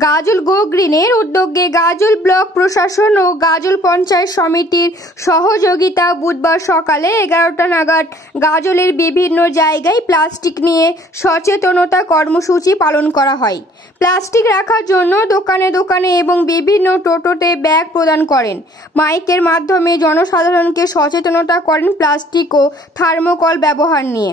গাজল গো গ্রিনের উদ্যোগে গাজল ব্লক প্রশাসন ও গাজল পঞ্চায়েত সমিতির সহযোগিতা বুধবার সকালে 11টা নাগাদ গাজলের বিভিন্ন জায়গায় প্লাস্টিক নিয়ে সচেতনতা কর্মসূচি পালন করা হয়। প্লাস্টিক রাখার জন্য দোকানে দোকানে এবং বিভিন্ন টোটোতে ব্যাগ প্রদান করেন। মাইকের মাধ্যমে জনসাধারণকে সচেতনতা করেন প্লাস্টিক ও থার্মোকল ব্যবহার নিয়ে।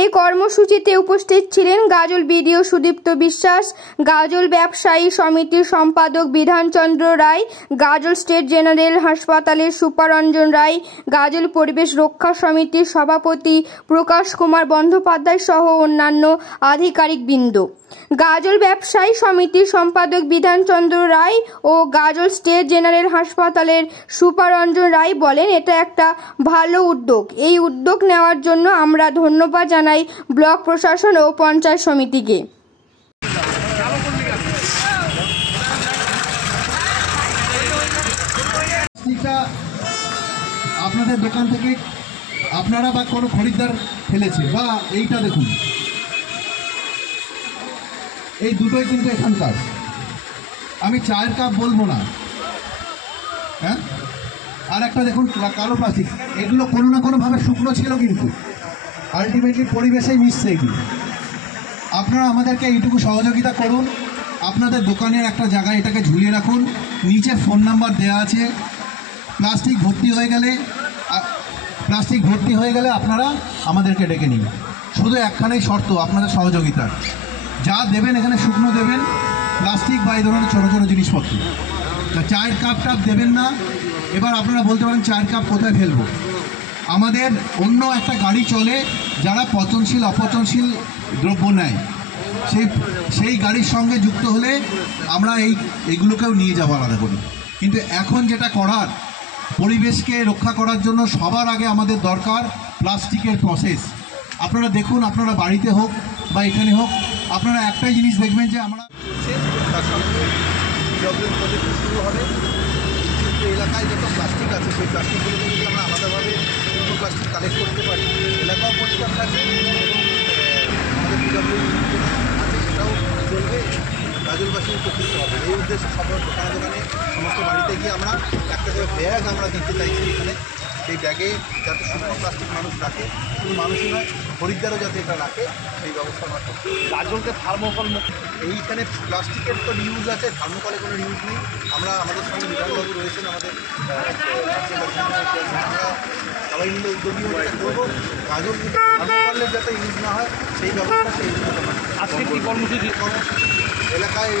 এই কর্মসূচিতে উপস্থিত ছিলেন গাজল বিডিও সুদীপ্ত বিশ্বাস, গাজল ব্যবসায়ী সমিতির সম্পাদক বিধানচন্দ্র রায়, গাজল স্টেট জেনারেল হাসপাতালের সুপারঞ্জন রায়, গাজল পরিবেশ রক্ষা সমিতির সভাপতি প্রকাশ কুমার বন্দ্যোপাধ্যায় সহ অন্যান্য আধিকারিকবৃন্দ। গাজল ব্যবসায়ী সমিতির সম্পাদক বিধানচন্দ্র রায় ও গাজল স্টেট জেনারেল হাসপাতালের সুপারঞ্জন রায় বলেন, এটা একটা ভালো উদ্যোগ। এই উদ্যোগ নেওয়ার জন্য আমরা ধন্যবাদ জানাই ব্লক প্রশাসন ও পঞ্চায়েত সমিতিকে। আপনাদের দোকান থেকে আপনারা বা কোনো খরিদ্দার ফেলেছে, বা এইটা দেখুন, এই দুটোই কিন্তু এখানকার। আমি চায়ের কাপ বলবো না, হ্যাঁ। আর একটা দেখুন কালো প্লাস্টিক, এগুলো কোনো না কোনোভাবে শুকনো ছিল, কিন্তু আলটিমেটলি পরিবেশেই মিশছে এগুলো। আপনারা আমাদেরকে এইটুকু সহযোগিতা করুন, আপনাদের দোকানের একটা জায়গায় এটাকে ঝুলিয়ে রাখুন, নিচে ফোন নাম্বার দেওয়া আছে। প্লাস্টিক ভর্তি হয়ে গেলে আপনারা আমাদেরকে ডেকে নিন। শুধু একখানেই শর্ত আপনাদের সহযোগিতার, যা দেবেন এখানে শুকনো দেবেন, প্লাস্টিক বা এই ধরনের ছোটো ছোটো জিনিসপত্র। চায়ের কাপ টাপ দেবেন না। এবার আপনারা বলতে পারেন চায়ের কাপ কোথায় ফেলবো। আমাদের অন্য একটা গাড়ি চলে যারা পচনশীল অপচনশীল দ্রব্য নেয়, সেই গাড়ির সঙ্গে যুক্ত হলে আমরা এইগুলোকেও নিয়ে যাবো আলাদা করে। কিন্তু এখন যেটা করার, পরিবেশকে রক্ষা করার জন্য সবার আগে আমাদের দরকার প্লাস্টিকের প্রসেস। আপনারা দেখুন, আপনারা বাড়িতে হোক বা এখানে হোক, আপনারা একটাই জিনিস দেখবেন যে আমরা শুরু হবে। এলাকায় যত প্লাস্টিক আছে সেই প্লাস্টিকগুলো যদি আমরা আলাদাভাবে প্লাস্টিক কালেক্ট করতে পারি, এলাকাও পরিষ্কার থাকবে এবং আমাদের পিডব্লিউডি আছে সেটাও চলবে, গাজলবাসী উপকৃত হবে। এই উদ্দেশ্যে সব দোকানে দোকানে সমস্ত বাড়িতে গিয়ে আমরা একটা করে ব্যাগ আমরা দিতে চাইছি এখানে। সেই ব্যাগে যাতে শুকনো প্লাস্টিক মানুষ রাখে, শুধু মানুষই নয় খরিদ্দারও যাতে এটা রাখে, সেই ব্যবস্থা আমরা করছি। গাজলকে থার্মোকল, এইখানে প্লাস্টিকের তো ইউজ আছে, থার্মোকলে কোনো ইউজ নেই। আমরা আমাদের সঙ্গে বিধানবাবু রয়েছেন, আমাদের আমরা সবাই মিলে উদ্যোগী হয়ে করবো গাজল থার্মোকলের যাতে ইউজ না হয় সেই ব্যবস্থা। সেই আজকে কী কর্মসূচি এলাকায়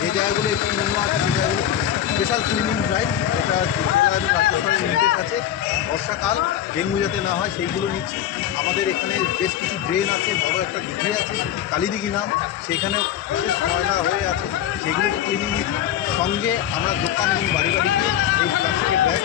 যে জায়গাগুলো একটু নিম্ন আছে সেই জায়গাগুলো স্পেশাল ক্লিনিং ড্রাইভ, এটা জেলা এবং রাজ্য সরকারের নির্দেশ আছে। বর্ষাকাল ডেঙ্গু যাতে না হয় সেইগুলো নিচ্ছি। আমাদের এখানে বেশ কিছু ড্রেন আছে, বড় একটা দিঘি আছে কালীদিঘি নাম, সেখানে বিশেষ ময়লা হয়ে আছে, সেগুলোকে ক্লিনিং নিচ্ছি। সঙ্গে আমরা দোকান এবং বাড়ি বাড়ি গিয়ে এই প্লাস্টিকের ব্যাগ